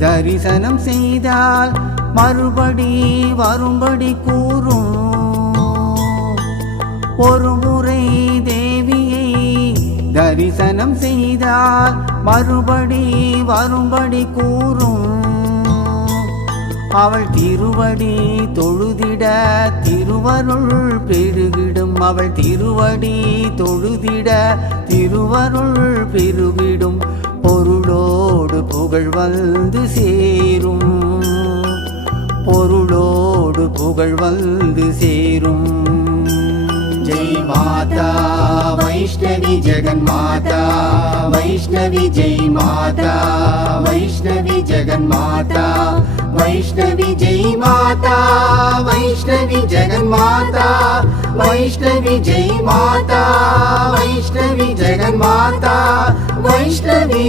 தரிசனம் செய்தால் மறுபடி வரும்படி கூறும். ஒரு முறை தேவியை தரிசனம் செய்தால் மறுபடி வரும்படி கூறும். அவள் திருவடி தொழுதிட திருவருள் பெருகிடும். அவள் திருவடி தொழுதிட திருவருள் பெருகிடும். பொருளோடு புகழ் வந்து சேரும். பொருளோடு புகழ் வந்து சேரும். जय माता वैष्णवी जगन्माता वैष्णवी जय माता वैष्णवी जगन्माता वैष्णवी जय माता वैष्णवी जगन्माता वैष्णवी जय माता वैष्णवी जगन्माता वैष्णवी